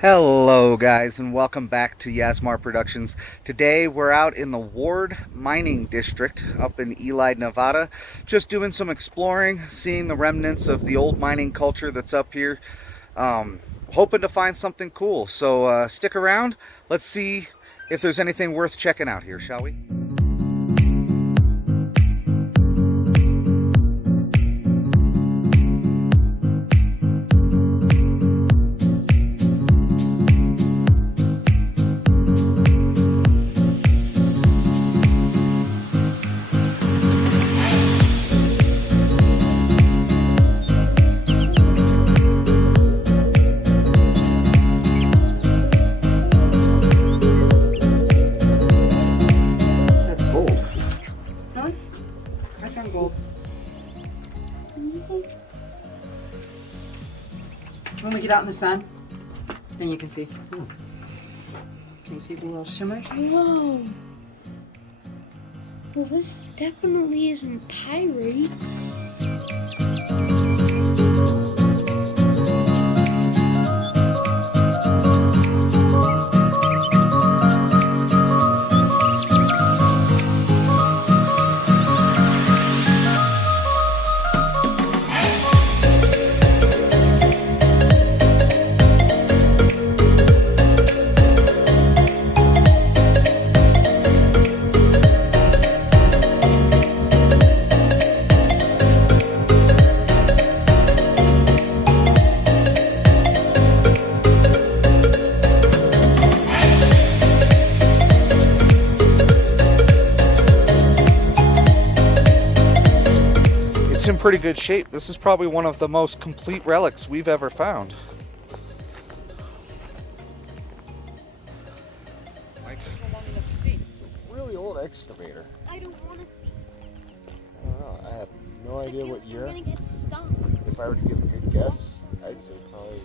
Hello guys and welcome back to YASMAR Productions. Today we're out in the Ward Mining District up in Ely, Nevada, just doing some exploring, seeing the remnants of the old mining culture that's up here. Hoping to find something cool, so stick around. Let's see if there's anything worth checking out here, shall we? When we get out in the sun, then you can see. Can you see the little shimmers? Whoa! Well, this definitely isn't pyrite. It's in pretty good shape. This is probably one of the most complete relics we've ever found. Really old excavator. I don't want to see. I don't know. I have no idea what year. You're gonna get stung. If I were to give a good guess, I'd say probably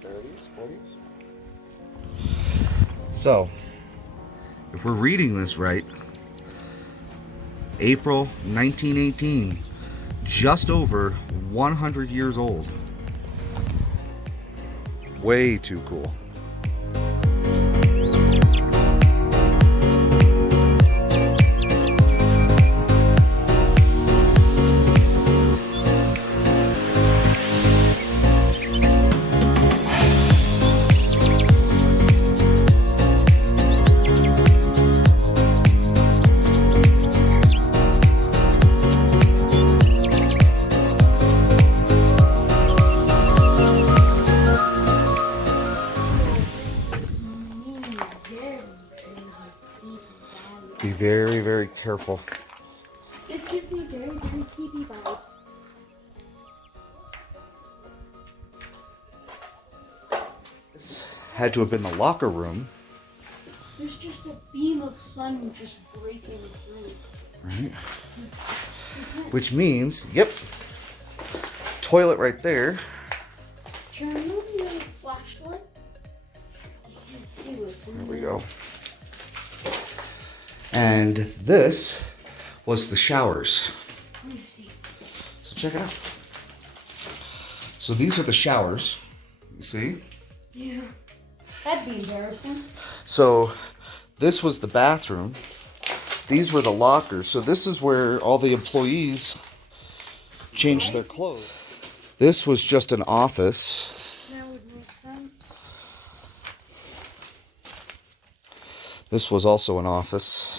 30s, 40s. So, if we're reading this right, April 1918, just over 100 years old. Way too cool. Be very, very careful. This gives me very, very creepy vibes. This had to have been the locker room. There's just a beam of sun just breaking through. Right. Which means, yep, toilet right there. Turn on your flashlight. You can't see what's in There we go. And this was the showers. Let me see. So check it out. So these are the showers, you see? Yeah. That'd be embarrassing. So this was the bathroom. These were the lockers. So this is where all the employees changed their clothes. This was just an office. That would make sense. This was also an office.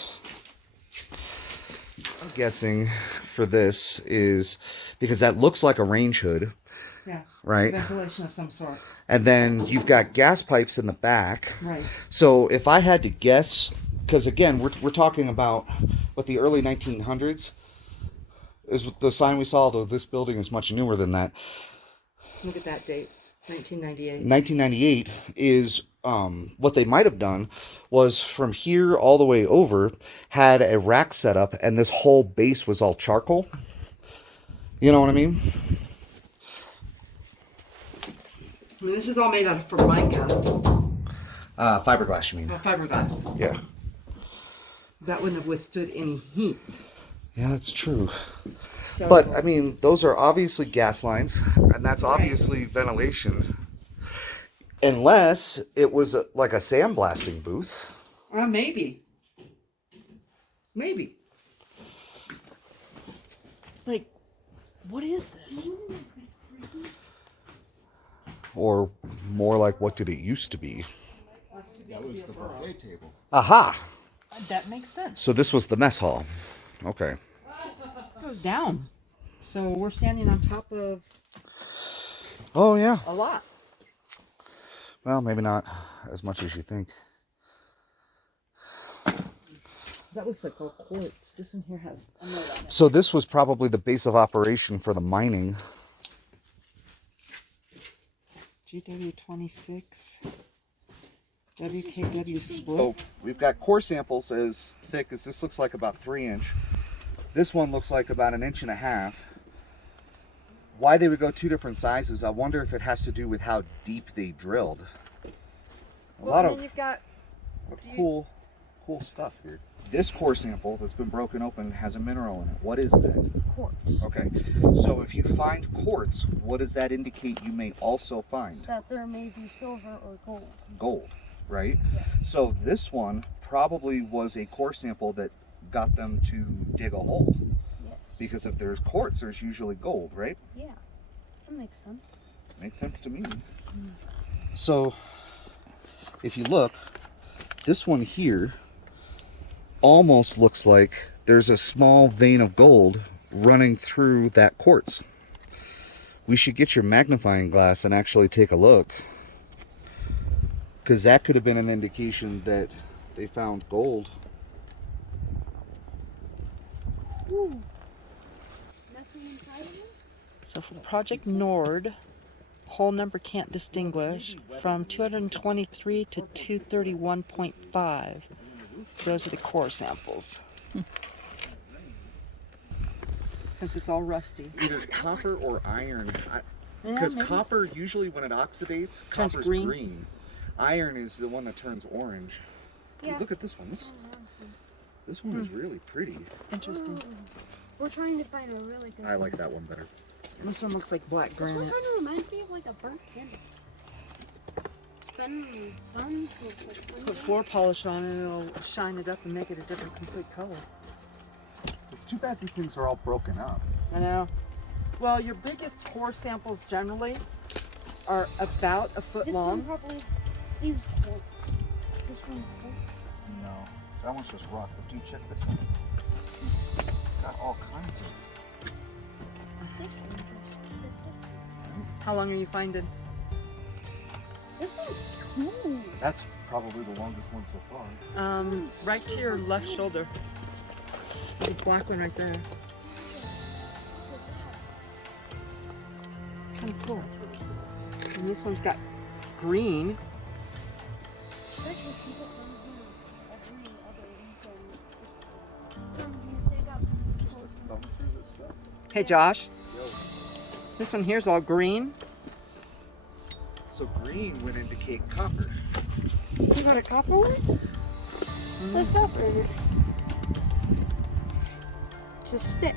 I'm guessing for this is because that looks like a range hood, Yeah. right? Ventilation of some sort. And then you've got gas pipes in the back. Right. So if I had to guess, because again, we're talking about what the early 1900s is the sign we saw, though this building is much newer than that. Look at that date. 1998. 1998 is what they might have done was from here all the way over had a rack set up and this whole base was all charcoal. You know what I mean? I mean, this is all made out of formica. Fiberglass, you mean? Oh, fiberglass. Yeah. That wouldn't have withstood any heat. Yeah, that's true. So, But, I mean, those are obviously gas lines, and that's obviously ventilation. Unless it was like a sandblasting booth. Maybe. Maybe. Like, what is this? Or more like, what did it used to be? That was the buffet table. Aha! That makes sense. So this was the mess hall. Okay. It goes down. So we're standing on top of Oh, yeah. a lot. Well, maybe not as much as you think. That looks like all quartz. This one here has a note on it. So this was probably the base of operation for the mining. GW26. WKW split. So we've got core samples as thick as this looks like about 3-inch. This one looks like about 1.5 inches. Why they would go two different sizes, I wonder if it has to do with how deep they drilled. A lot of you've got cool stuff here. This core sample that's been broken open has a mineral in it. What is that? Quartz. Okay, so if you find quartz, what does that indicate you may also find? That there may be silver or gold. Gold, right? Yeah. So this one probably was a core sample that got them to dig a hole. Yes. Because if there's quartz, there's usually gold, right? Yeah. That makes sense. Makes sense to me. So if you look, this one here almost looks like there's a small vein of gold running through that quartz. We should get your magnifying glass and actually take a look, because that could have been an indication that they found gold. Ooh. Nothing inside of it? So for Project Nord, hole number can't distinguish from 223 to 231.5. Those are the core samples. Since it's all rusty. Either copper or iron. Yeah, Because maybe. copper, usually when it oxidates, Turns copper's green. green. Iron is the one that turns orange. Yeah. Look at this one. This one is really pretty. Interesting. We're trying to find a really good I like that one better. This one looks like black This one granite. kind of reminds me of like a burnt candle. It's been in the sun for like 20 Put floor polish on it and it'll shine it up and make it a different complete color. It's too bad these things are all broken up. I know. Well, your biggest core samples generally are about a foot This long. one probably is quartz. Is this one quartz? No, that one's just rock. But dude, check this out. Got all kinds of. This one just How long are you finding? This one's cool. That's probably the longest one so far. Right to your left shoulder. There's a black one right there. Kind of cool. And this one's got green. Actually, people from here every other weekend. From here, they got Hey Josh. This one here's all green. So green would indicate copper. You got a copper one? There's copper in it. It's a stick.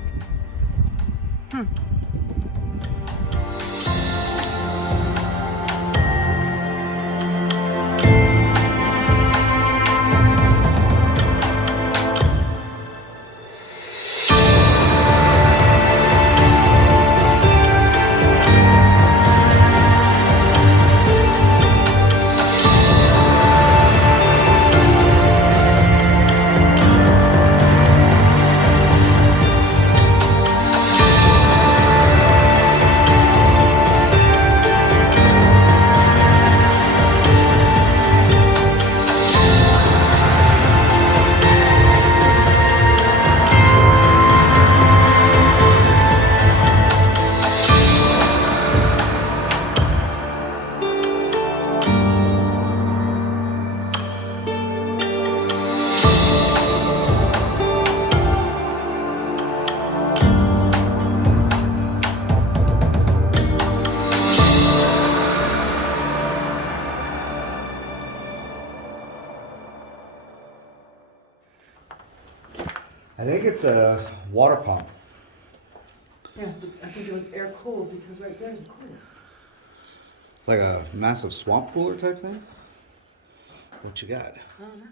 I think it's a water pump. Yeah, I think it was air cooled because right there's a cooler. Like a massive swamp cooler type thing? What you got? I don't know.